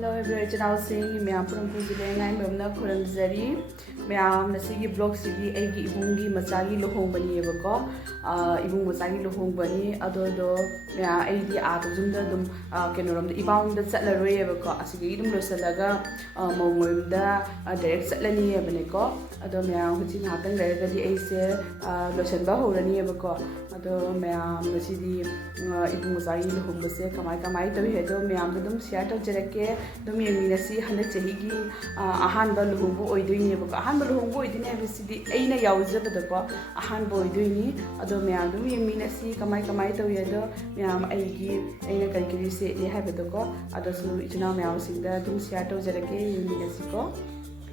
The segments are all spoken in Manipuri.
Hello everyone, channel मैं आपको पुजिलेंगाई ममना खुरमजरी मैं नसीगी ब्लॉग सिगी एगी इबुंगी मचागी लोहोंबनी एबको इबुंग मचागी लोहोंबनी अदोदो मैं एदी आदजुमदा दुम केनोरमदा इबाउंदा चटलरोय एबको असिगी दुम लोसलगा मोमोमदा डायरेक्ट चटलनी एबनेको अदो मैं हुजि नातंग लेरगदी एसे लोसनबा होरनी एबको अदो मैं नसीदी इबुंग मचागी लोहोंबसे कमाई कमाई तबि हेदो मैं आमदा दुम शेयर तौजरके दुम येमिनसी हंदक चहिगी अहानबा लुहुंबो ओइदोइनेबको अहानबा लुहुंबो ओइदिने हबसिदी एइना यावजबदको अहानबा ओइदोइनी अदो म्याम दुम येमिनसी कमाई कमाई तौयदो म्याम एइगी एइना करिकरि सेले हाबदको अदसु इजना म्याम सिंगदा दुम शेयर तौजरके येमिनसीको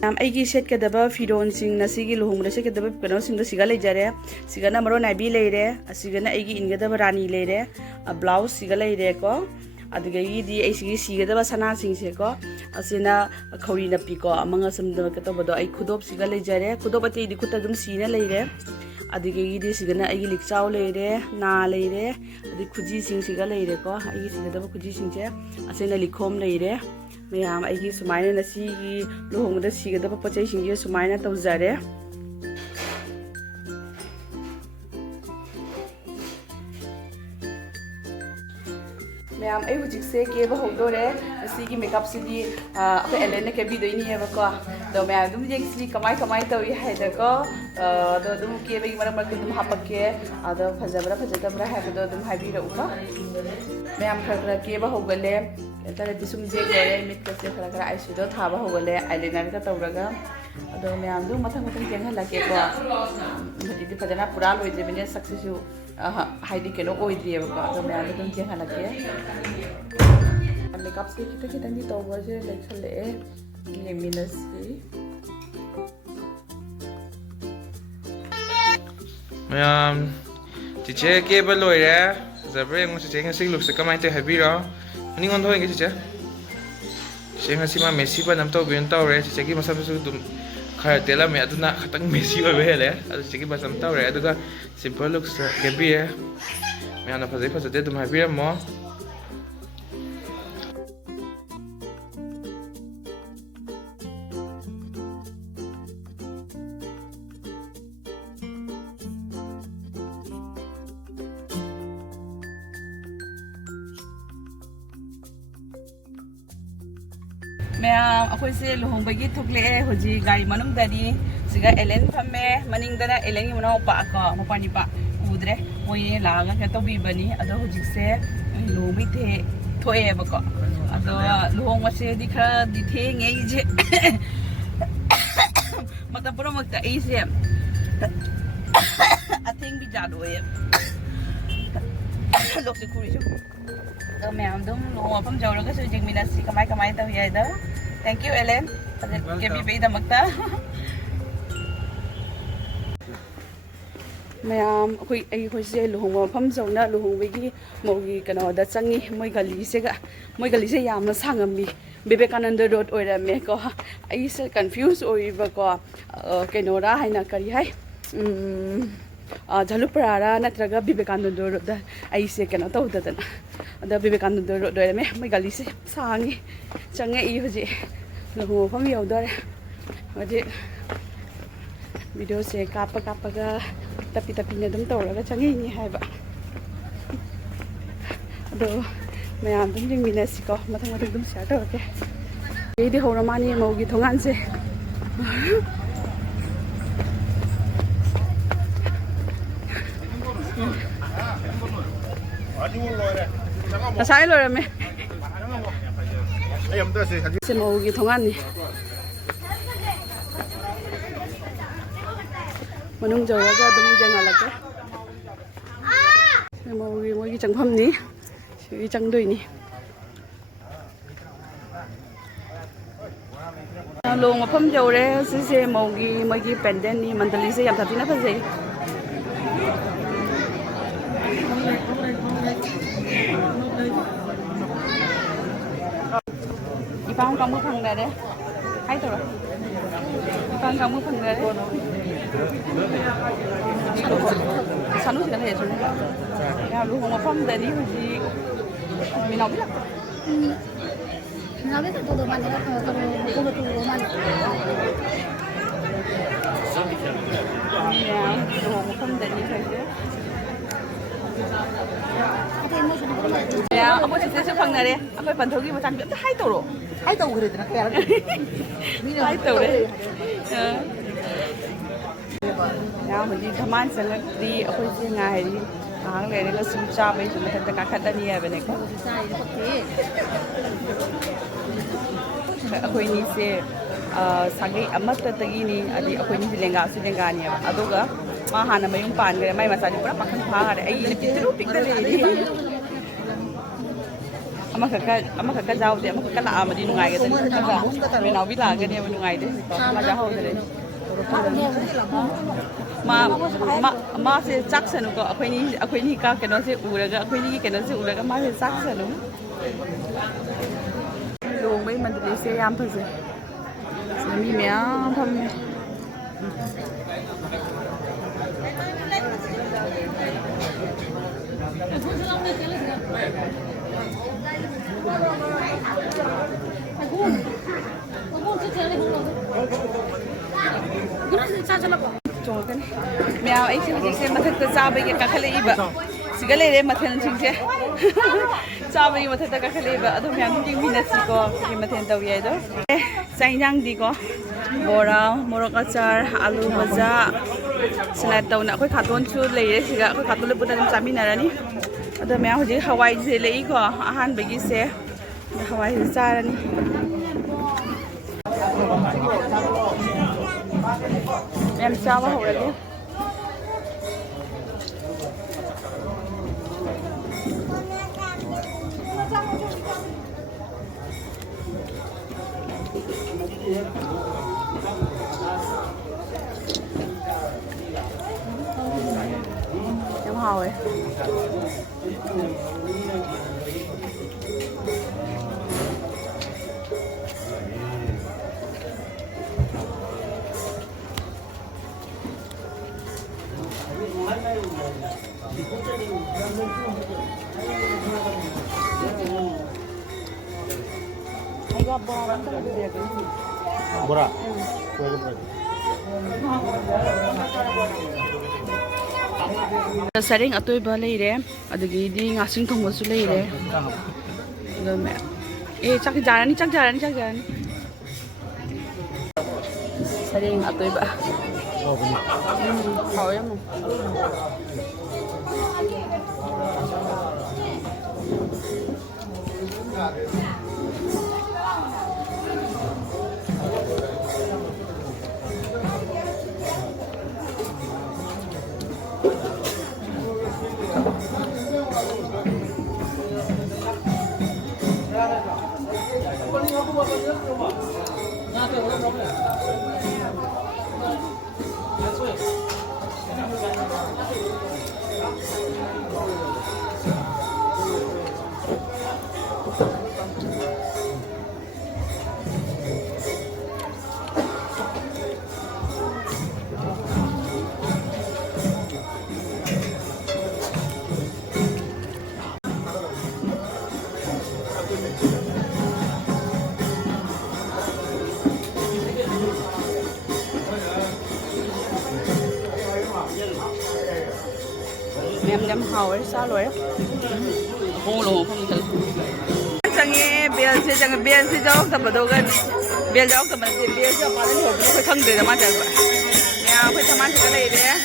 मैम आई सेटकदब फिरोन सिंग लुहुंबद सेटकदब कनो सिंग सिगा लेजरे सिगना मरो नाइबी लेरे सिगना आई इनगदब रानी लेरे ब्लाउज सिगा लेरेको अदगीदी ऐसी सीगदब सना सिंगसेको असिना खौरी नपीको अमंग समद कतबदो आई खुदोप सिगा लेजरे खुदोप अतेदी खुद दुम सीना लेरे अदगीदी सिगना आई लिक्चाव लेरे ना लेरे अदि खुजी सिंग सिगा लेरेको आई सिगदब खुजी सिंगसे असिना लिखोम लेरे मैम आई सुमायना नसीगी लुहोंगदा सिगदब पचै सिंगे सुमायना तौजरे मैम आई हुजिकसे केब होदोरे असिगी मेकअप सिदी अखे एलेन केबिदोइनी हेबको दो मैम दुम जेक्सी कमाई कमाई तौई हाइदको दो दुम केबेगी मरम मरक दुम हापके अदो फजबरा फजदबरा हेबदो दुम हाइबिरउको मैम खरखरा केब होगले तरह सुम जेक लोरे मिट कसे खरखरा आइसुदो थाबा होगले आइलाइनर का तौरगा अदो मैम दुम मथंग मथंग जेंगहलाकेको हदिदि फजना पुरा लोइजेबिने सक्सेसु हाइदि केनो ओइद्रिएबको अदो मैम दुम जेंगहलाके मेकअप से खिता खितांगी तौबजे लेखले येमिनसी मैम चिचे केबल लोइरे जबरे मु चिचे ngasi lukse kamai te habiro ningon thoi ngi chiche chiche ngasi ma messi ba nam to bin tawre chiche gi masam su dum khaya tela me aduna khatang messi ba hele adu chiche gi basam tawre aduga simple looks kebi me ana phazai phazate dum habiro mo ma'am अखोइसे लुहोंबगी थुकले हुजी गाड़ी मनुंगदनी सिगा एलेन फमे मनिंगदना एलेन मनो पाको मपानी पा उद्रे मोय लागा के तोबिबनी अदो हुजिसे लुहोंबी थे थोएबको अदो लुहोंगसे दिखा दिथे ngेजे मत पुरो मत एसे अथेंग बि जादोए लोकसे कुरिजो तो मैम दुम लोफम जौरगा सु जेंगमिनासी कमाई कमाई तौ याइदा थैंक यू एलेन के बी पे दमकता मैम अखोई आई खोइसे लुहोंबा फम जौना लुहोंबगी मोगी कनोदा चंगी मोय गलीसे यामना सांगमी विवेकानंद रोड ओइरामे को आई से कंफ्यूज ओइबको केनोरा हाइना करी हाय झलुपरारा नत्रगा विवेकानंद रोड ऐसे केनो तौददना अद विवेकानंद रोड ओइरामे मोय गलीसे सांगी चंगे ई हुजी लुहोंफम यौदरे हुजी वीडियो से कापगा तपी तपीने दुम तौरगा चंगेनी हाइबा अदो मैम दुम जेंगमिनासिको मथंग मथंग दुम शेयर तौरके एदी होरमानी मौगी थोंगानसे Nasai lo rame. Ayam tu sih. Semua ugi thongan ni. Manung jauh aja, demi jangan lagi. Semua ugi cangpam ni, ugi cangdoi ni. Long apam jauh re, sih maugi pendant ni, mandali se yang tadi na pasai. Ipang kamu pangdare, hai tu lah. Ipang kamu pangdare. Sanu sih kan ya cuma. Ya lu mau pam dari huji minau bilang. 나게 또 만들어 그거 또 만들어. ดูคำเด่นนี่ใครเยอะ 앞에 모습 그런 거. 야, 아버지 대체 방날에 아빠 반턱이 뭐 장비 하이도로. 하이도 그러더라. 그래. 하이도로. 야, 뭐지 가만 생각이 아버지 ngay đi. Hàng này nó sum cha bây giờ mình tất cả đania bên này có. Aku ini se sagi amat tegi ni adi aku ini lenga su lenga ni aduga mahana mayung pan gare mai masani pura pakan pha gare ai ni pitru pikta le ni ama ka jaw de ama ka la amadi nungai ga de me naw bi la ga ne ma nungai de ma ja ho de ma se chak sanu ko akhoi ni ka keno se uraga akhoi ni keno se uraga ma se chak sanu lung mai man de se yam phase se mi mya pham Jogan. Meow, I think this is Mathata Zabi Kakaliba. Sigale, Matan Chinche. Zabi Matata Kakaliba, other young minutes ago, Matan Doviedo. Sayang Digo, Bora, Morocachar, Alu Baza, Senatona, Katon, two ladies, Katula put them Saminarani. The Meow Hawaii Zilego, a hand beggy say, Hawaii Sarani. Em sao mà hồi đấy em hồi Bora. Saring atoi ba leire adagi di ngasing thong ba su leire lo me chak jarani saring atoi ba hao yam em hào ấy sao rồi không lồ không được chẳng nghe biên sẽ cho tập vào đâu gần biên cho tập mình biên cho mà đến hồi nó phải không được mà chẳng vậy nhà phải tham ăn cái này đấy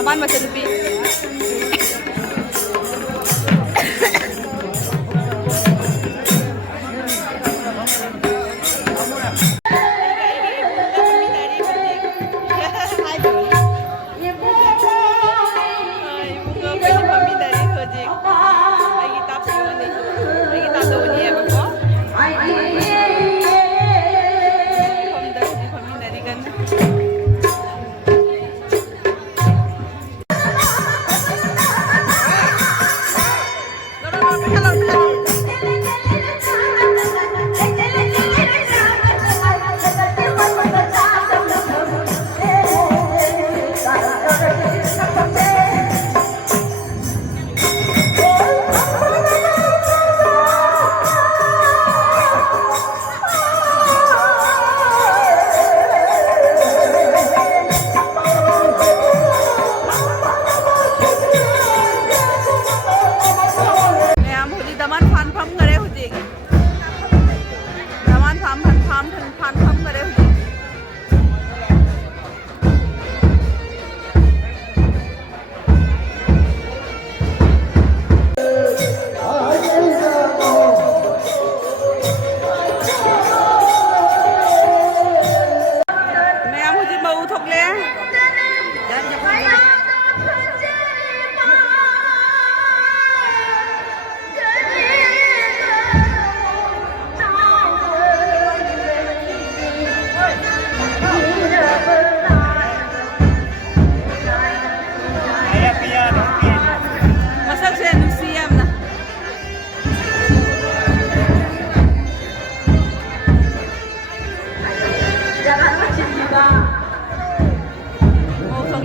Naman masalupi.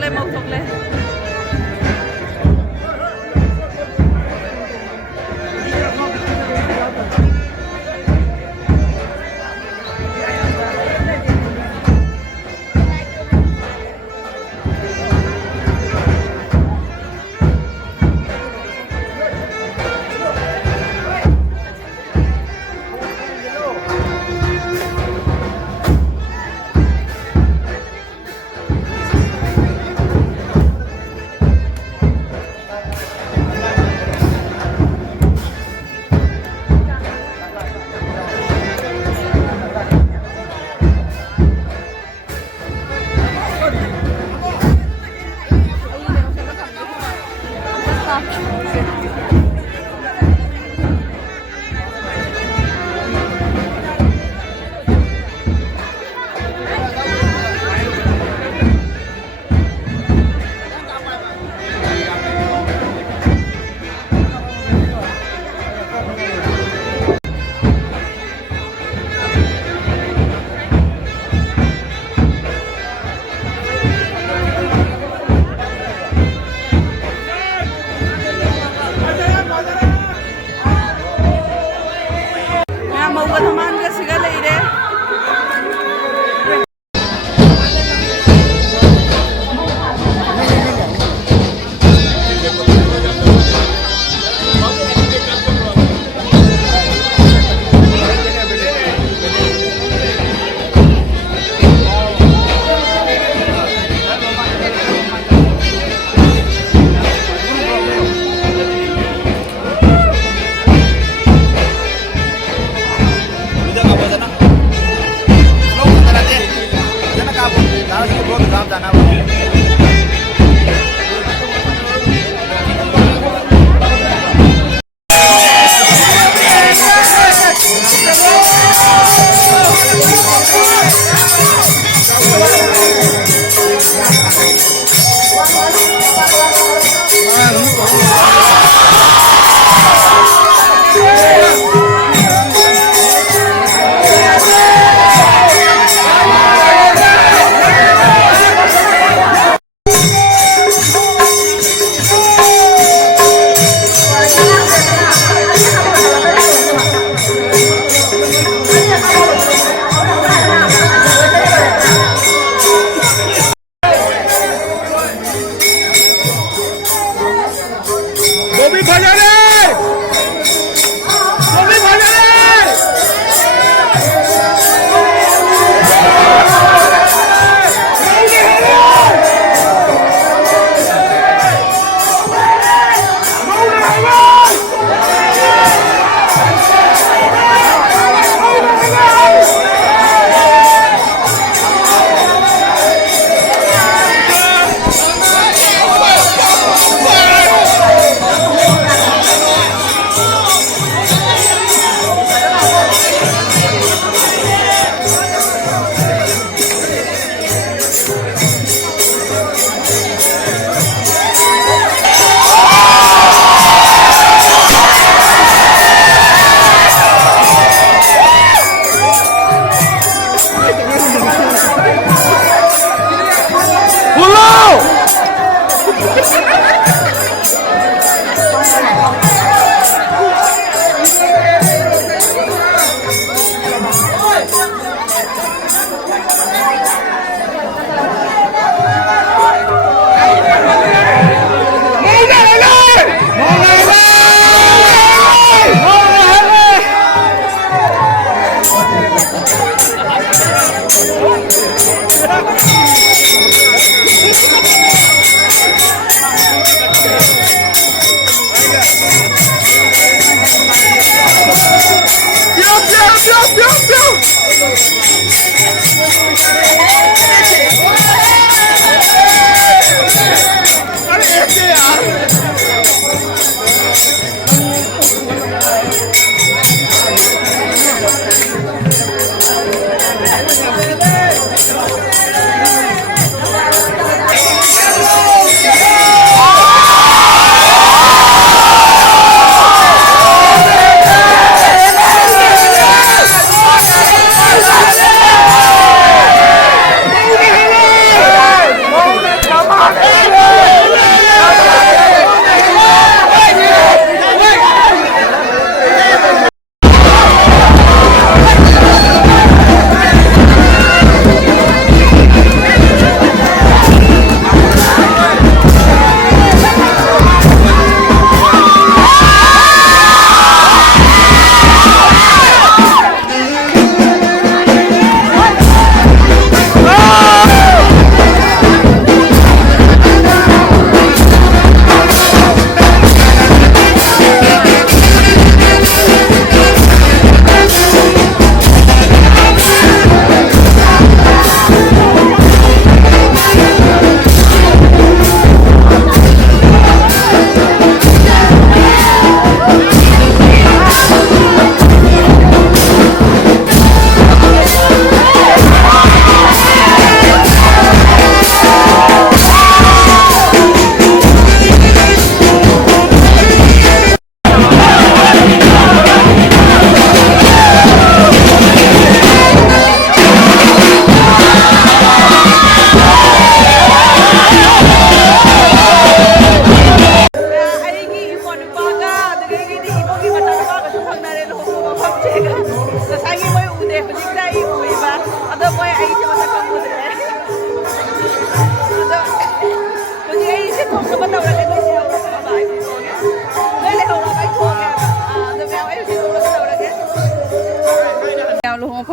थोकले मौ थोकले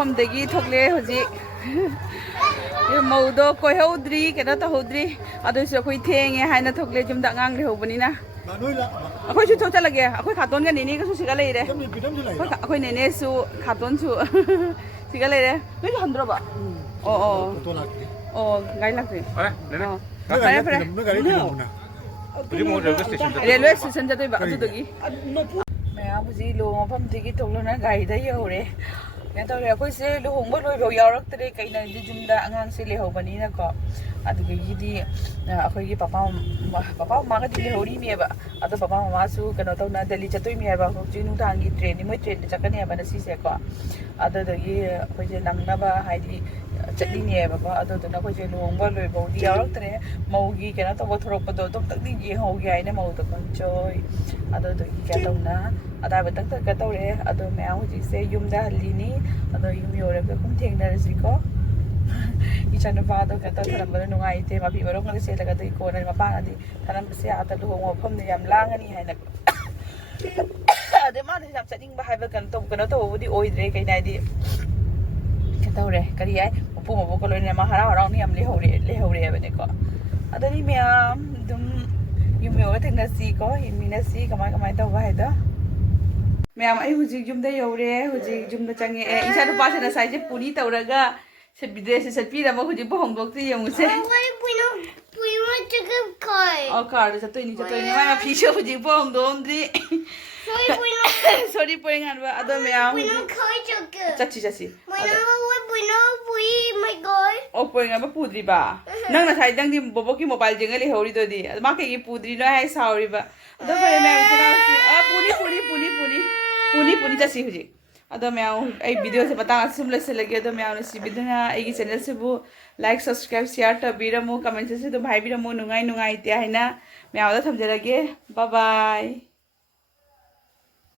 ꯃꯐꯝꯗꯒꯤ ꯊꯣꯛꯂꯦ ꯍꯧꯖꯤꯛ ꯃꯧꯗꯣ ꯀꯣꯏꯍꯧꯗ꯭ꯔꯤ ꯀꯩꯅꯣ ꯇꯧꯍꯧꯗ꯭ꯔꯤ ꯑꯗꯨꯁꯨ ꯑꯩꯈꯣꯏ ꯊꯦꯡꯉꯦ ꯍꯥꯏꯅ ꯊꯣꯛꯂꯦ ꯌꯨꯝꯗ ꯑꯉꯥꯡ ꯂꯩꯍꯧꯕꯅꯤꯅ ꯑꯩꯈꯣꯏꯁꯨ ꯊꯣꯛꯆꯜꯂꯒꯦ ꯑꯩꯈꯣꯏ ꯈꯥꯇꯣꯟꯒ ꯅꯦꯅꯦꯒꯁꯨ ꯁꯤꯒ ꯂꯩꯔꯦ ꯑꯩꯈꯣꯏ ꯅꯦꯅꯦꯁꯨ ꯈꯥꯇꯣꯟꯁꯨ ꯁꯤꯒ ꯂꯩꯔꯦ ꯅꯣꯏꯁꯨ ꯍꯟꯗ꯭ꯔꯣꯕ ꯑꯣ ꯑꯣ ꯑꯣ ꯒꯥꯔꯤ ꯂꯥꯛꯇ꯭ꯔꯤ ꯑꯣ ꯐꯔꯦ ꯐꯔꯦ ꯔꯦꯜꯋꯦ ꯁ꯭ꯇꯦꯁꯟ ꯆꯠꯇꯣꯏꯕ ꯑꯗꯨꯗꯒꯤ ꯃꯌꯥꯝ ꯍꯧꯖꯤꯛ ꯂꯨꯍꯣꯡ ꯃꯐꯝꯗꯒꯤ ꯊꯣꯛꯂꯨꯅ ꯒꯥꯔꯤꯗ ꯌꯧꯔꯦ ꯀꯩꯅꯣ ꯇꯧꯔꯦ ꯑꯩꯈꯣꯏꯁꯦ ꯂꯨꯍꯣꯡꯕ ꯂꯣꯏꯐꯥꯎ ꯌꯥꯎꯔꯛꯇ꯭ꯔꯦ ꯀꯩꯅꯣꯗꯤ ꯌꯨꯝꯗ ꯑꯉꯥꯡꯁꯦ ꯂꯩꯍꯧꯕꯅꯤꯅꯀꯣ ꯑꯗꯨꯗꯒꯤꯗꯤ ꯑꯩꯈꯣꯏꯒꯤ ꯄꯄꯥ ꯃꯃꯥꯒꯗꯤ ꯂꯩꯍꯧꯔꯤꯅꯦꯕ ꯑꯗꯣ ꯄꯄꯥ ꯃꯃꯥꯁꯨ ꯀꯩꯅꯣ ꯇꯧꯅ ꯗꯦꯜꯂꯤ ꯆꯠꯇꯣꯏꯅꯦ ꯍꯥꯏꯕ ꯍꯧꯖꯤꯛ ꯅꯨꯡꯗꯥꯡꯒꯤ ꯇ꯭ꯔꯦꯟꯅꯤ ꯃꯣꯏ ꯇ꯭ꯔꯦꯟꯗ ꯆꯠꯀꯅꯤ ꯍꯥꯏꯕ ꯉꯁꯤꯁꯦꯀꯣ ꯑꯗꯨꯗꯒꯤ ꯑꯩꯈꯣꯏꯁꯦ ꯅꯪꯅꯕ ꯍꯥꯏꯗꯤ ꯆꯠꯂꯤꯅꯦꯕꯀꯣ ꯑꯗꯨꯗꯨꯅ ꯑꯩꯈꯣꯏꯁꯦ ꯂꯨꯍꯣꯡꯕ ꯂꯣꯏꯐꯥꯎꯗꯤ ꯌꯥꯎꯔꯛꯇ꯭ꯔे ꯃꯧꯒꯤ ꯀꯩꯅꯣ ꯇꯧꯕ ꯊꯣꯔꯛꯄꯗꯣ ꯑꯗꯨꯝꯇꯪꯗꯤ ꯌꯦꯡꯍꯧꯒꯦ ꯍꯥꯏꯅ ꯃꯧꯗꯣ ꯈꯪꯆꯣꯏ ꯑꯗꯨꯗꯒꯤ ꯀꯩꯅꯣ ꯇꯧꯅ ꯑꯗꯥꯏꯕꯇꯪ ꯀꯩꯅꯣ ꯇꯧꯔꯛꯑꯦ ꯑꯗꯣ ꯃꯌꯥꯝ ꯍꯧꯖꯤꯛꯁꯦ ꯌꯨꯝꯗ ꯍꯜꯂꯤꯅꯤ ꯑꯗꯣ ꯌꯨꯝ ꯌꯧꯔꯒ ꯑꯗꯨꯝ ꯊꯦꯡꯅꯔꯁꯤꯀꯣ ꯏꯆꯥꯅꯨꯄꯥꯗꯣ ꯀꯩꯅꯣ ꯇꯧ ꯊꯅꯝꯕꯗꯣ ꯅꯨꯡꯉꯥꯏꯇꯦ ꯃꯄꯤ ꯃꯔꯣꯡꯒꯗ ꯁꯦꯠꯂꯒ ꯑꯗꯒꯤ ꯀꯣꯟꯅ ꯃꯄꯥꯅꯗꯤ ꯊꯅꯝꯕꯁꯦ ꯑꯥꯗ ꯂꯨꯍꯣꯡꯕ ꯃꯐꯝꯗ ꯌꯥꯝ ꯂꯥꯡꯉꯅꯤ ꯍꯥꯏꯅ ꯑꯗꯩ ꯃꯥꯅꯁꯨ ꯌꯥꯝ ꯆꯠꯅꯤꯡꯕ ꯍꯥꯏꯕ ꯀꯩꯅꯣ ꯇꯧꯕꯕꯨꯗꯤ ꯑꯣꯏꯗ꯭ꯔꯦ ꯀꯩꯅꯣ ꯍꯥꯏꯗꯤ ꯀꯩꯅꯣ ꯇꯧꯔꯦ ꯀꯔꯤ ꯍꯥꯏ ꯃꯄꯨ ꯃꯕꯣꯛꯀ ꯂꯣꯏꯅꯅ ꯃꯥ ꯍꯔꯥꯎ ꯍꯔꯥꯎꯅ ꯌꯥꯝ ꯂꯩꯍꯧꯔꯦꯕꯅꯦꯀꯣ ꯑꯗꯨꯗꯤ ꯃꯌꯥꯝ ꯑꯗꯨꯝ ꯌꯨꯝ ꯌꯧꯔꯒ ꯊꯦꯡꯅꯁꯤꯀꯣ ꯌꯦꯡꯃꯤꯟꯅꯁꯤ ꯀꯃꯥꯏ ꯇꯧꯕ ꯍꯥꯏꯗꯣ ꯃꯌꯥꯝ ꯑꯩ ꯍꯧꯖꯤꯛ ꯌꯨꯝꯗ ꯌꯧꯔꯦ ꯍꯧꯖꯤꯛ ꯌꯨꯝꯗ ꯆꯪꯉꯛꯑꯦ ꯏꯆꯥ ꯅꯨꯄꯥꯁꯦ ꯉꯁꯥꯏꯁꯦ ꯄꯨꯔꯤ ꯇꯧꯔꯒ ꯗ꯭ꯔꯦꯁꯁꯦ ꯁꯠꯄꯤꯔꯝꯃ ꯍꯧꯖꯤꯛꯄꯨ ꯍꯣꯡꯗꯣꯛꯇ꯭ꯔꯤ ꯌꯦꯡꯉꯨꯁꯦ ꯀꯥꯔꯗ ꯆꯠꯇꯣꯏꯅꯤ ꯃꯥꯏ ꯃꯐꯤꯁꯨ ꯍꯧꯖꯤꯛꯄꯨ ꯍꯣꯡꯗꯣꯛꯑꯝꯗ꯭ꯔꯤ ꯁꯣꯔꯤ ꯄꯣꯔꯦꯡ ꯍꯥꯟꯕ ꯑꯗꯣ ꯃꯌꯥꯝ ꯆꯠꯁꯤ ꯑꯣ ꯄꯣꯔꯦꯡ ꯍꯥꯟꯕ ꯄꯨꯗ꯭ꯔꯤꯕ ꯅꯪ ꯉꯁꯥꯏ ꯅꯪꯗꯤ ꯕꯣꯕꯣꯛꯀꯤ ꯃꯣꯕꯥꯏꯜ ꯌꯦꯡꯉ ꯂꯩꯍꯧꯔꯤꯗꯨꯗꯤ ꯑꯗꯣ ꯃꯥ ꯀꯩꯒꯤ ꯄꯨꯗ꯭ꯔꯤꯅꯣ ꯍꯥꯏ ꯁꯥꯎꯔꯤꯕ ꯑꯗꯣ ꯐꯔꯦ ꯃꯌꯥꯝ ꯄꯨꯅꯤ ꯆꯠꯁꯤ ꯍꯧꯖꯤꯛ ꯑꯗꯣ ꯃꯌꯥꯝ ꯑꯩ ꯚꯤꯗꯤꯑꯣꯁꯦ ꯃꯇꯥꯡ ꯑꯁꯨꯝ ꯂꯣꯏꯁꯤꯜꯂꯒꯦ ꯑꯗꯣ ꯃꯌꯥꯝ ꯅꯨꯡꯁꯤꯕꯤꯗꯨꯅ ꯑꯩꯒꯤ ꯆꯦꯅꯦꯜꯁꯤꯕꯨ ꯂꯥꯏꯛ ꯁꯕꯁꯀ꯭ꯔꯥꯏꯕ ꯁꯤꯌꯥꯔ ꯇꯧꯕꯤꯔꯝꯃꯨ ꯀꯃꯦꯟꯇꯁꯨ ꯑꯗꯨꯝ ꯍꯥꯏꯕꯤꯔꯝꯃꯨ ꯅꯨꯡꯉꯥꯏꯇꯦ ꯍꯥꯏꯅ ꯃꯌꯥꯝꯗ ꯊꯝꯖꯔꯒꯦ ꯕꯥꯏ